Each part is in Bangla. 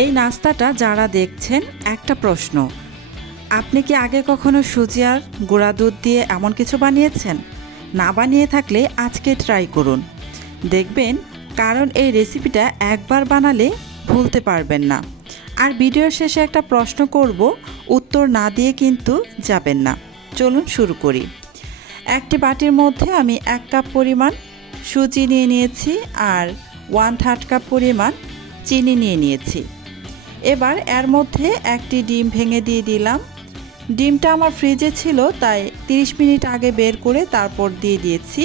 এই নাস্তাটা যারা দেখছেন, একটা প্রশ্ন, আপনি কি আগে কখনো সুজি আর গুঁড়া দুধ দিয়ে এমন কিছু বানিয়েছেন? না বানিয়ে থাকলে আজকে ট্রাই করুন, দেখবেন। কারণ এই রেসিপিটা একবার বানালে ভুলতে পারবেন না। আর ভিডিওর শেষে একটা প্রশ্ন করব, উত্তর না দিয়ে কিন্তু যাবেন না। চলুন শুরু করি। একটি বাটির মধ্যে আমি 1 কাপ পরিমাণ সুজি নিয়ে নিয়েছি আর 1/3 কাপ পরিমাণ চিনি নিয়ে নিয়েছি। এবার এর মধ্যে একটি ডিম ভেঙে দিয়ে দিলাম। ডিমটা আমার ফ্রিজে ছিল, তাই 30 মিনিট আগে বের করে তারপর দিয়ে দিচ্ছি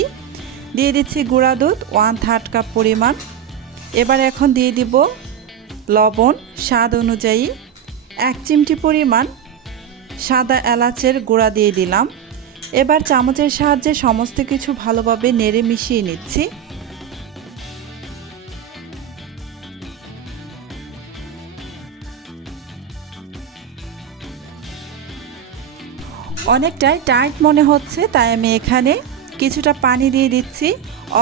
গুঁড়া দুধ 1/3 কাপ পরিমাণ। এবার এখন দিয়ে দিব লবণ স্বাদ অনুযায়ী, 1 চিমটি পরিমাণ সাদা এলাচের গুঁড়া দিয়ে দিলাম। এবার চামচের সাহায্যে সমস্ত কিছু ভালোভাবে নেড়ে মিশিয়ে নিচ্ছি। অনেকটাই টাইট মনে হচ্ছে, তাই আমি এখানে কিছুটা পানি দিয়ে দিচ্ছি।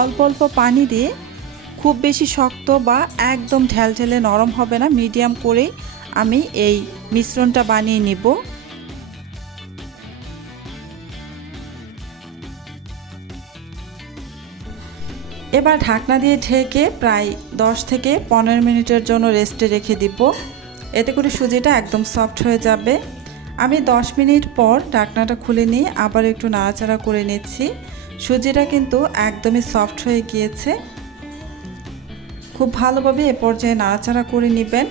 অল্প অল্প পানি দিয়ে, খুব বেশি শক্ত বা একদম ঢেলঢেলে নরম হবে না, মিডিয়াম করেই আমি এই মিশ্রণটা বানিয়ে নিব। এবার ঢাকনা দিয়ে ঢেকে প্রায় 10 থেকে 15 মিনিটের জন্য রেস্টে রেখে দিব। এতে করে সুজিটা একদম সফট হয়ে যাবে। আমি 10 মিনিট পর ঢাকনাটা খুলে নিয়ে আবার একটু নাড়াচাড়া করে নিচ্ছি। সুজিটা কিন্তু একদমই সফট হয়ে গিয়েছে। খুব ভালোভাবে এ পর্যায়ে নাড়াচাড়া করে নেবেন।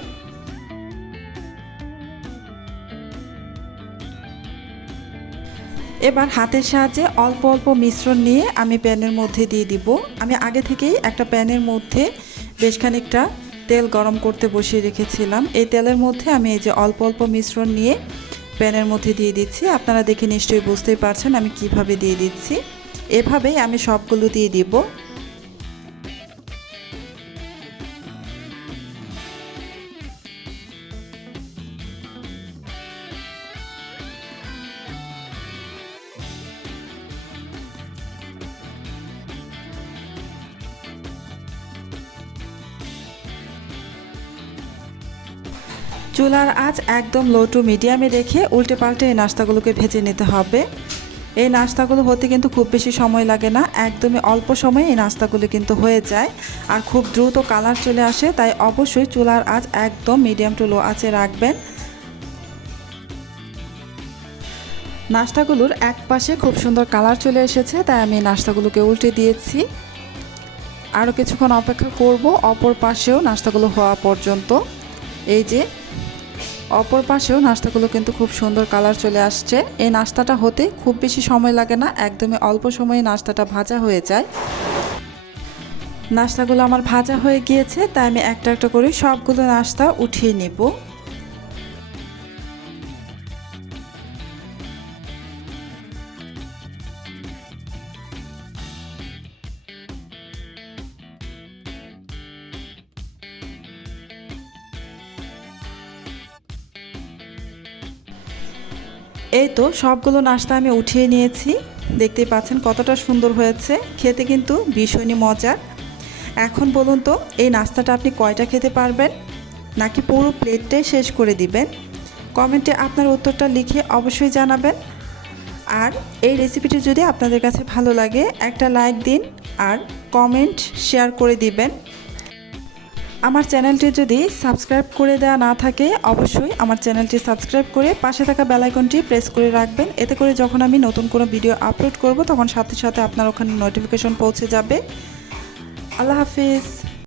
এবার হাতের সাহায্যে অল্প অল্প মিশ্রণ নিয়ে আমি প্যানের মধ্যে দিয়ে দিব। আমি আগে থেকেই একটা প্যানের মধ্যে বেশ খানিকটা তেল গরম করতে বসিয়ে রেখেছিলাম। এই তেলের মধ্যে আমি এই যে অল্প অল্প মিশ্রণ নিয়ে প্যানের মধ্যে দিয়ে দিচ্ছি। আপনারা দেখে নিশ্চয়ই বুঝতেই পারছেন আমি কিভাবে দিয়ে দিচ্ছি। এভাবেই আমি সবগুলো দিয়ে দিব। চুলার আঁচ একদম লো টু মিডিয়ামে রেখে উল্টে পাল্টে এই নাস্তাগুলোকে ভেজে নিতে হবে। এই নাস্তাগুলো হতে কিন্তু খুব বেশি সময় লাগে না, একদমই অল্প সময়ে এই নাস্তাগুলো কিন্তু হয়ে যায় আর খুব দ্রুত কালার চলে আসে। তাই অবশ্যই চুলার আঁচ একদম মিডিয়াম টু লো আঁচে রাখবেন। নাস্তাগুলোর এক পাশে খুব সুন্দর কালার চলে এসেছে, তাই আমি নাস্তাগুলোকে উল্টে দিয়েছি। আরও কিছুক্ষণ অপেক্ষা করব অপর পাশেও নাস্তাগুলো হওয়া পর্যন্ত। এই যে অপর পাশেও নাস্তাগুলো কিন্তু খুব সুন্দর কালার চলে আসছে। এই নাস্তাটা হতে খুব বেশি সময় লাগে না, একদমই অল্প সময়ে নাস্তাটা ভাজা হয়ে যায়। নাস্তাগুলো আমার ভাজা হয়ে গিয়েছে, তাই আমি একটা একটা করে সবগুলো নাস্তা উঠিয়ে নেব। এই তো সবগুলো নাস্তা আমি উঠিয়ে নিয়েছি। দেখতেই পাচ্ছেন কতটা সুন্দর হয়েছে, খেতে কিন্তু ভীষণই মজার। এখন বলুন তো, এই নাস্তাটা আপনি কয়টা খেতে পারবেন, নাকি পুরো প্লেটটাই শেষ করে দিবেন? কমেন্টে আপনার উত্তরটা লিখে অবশ্যই জানাবেন। আর এই রেসিপিটি যদি আপনাদের কাছে ভালো লাগে একটা লাইক দিন আর কমেন্ট শেয়ার করে দিবেন। আমার চ্যানেলটি যদি সাবস্ক্রাইব করে দেওয়া না থাকে, অবশ্যই আমার চ্যানেলটি সাবস্ক্রাইব করে পাশে থাকা বেল আইকনটি প্রেস করে রাখবেন। এতে করে যখন আমি নতুন কোনো ভিডিও আপলোড করব তখন সাথে সাথে আপনার ওখানে নোটিফিকেশন পৌঁছে যাবে। আল্লাহ হাফিজ।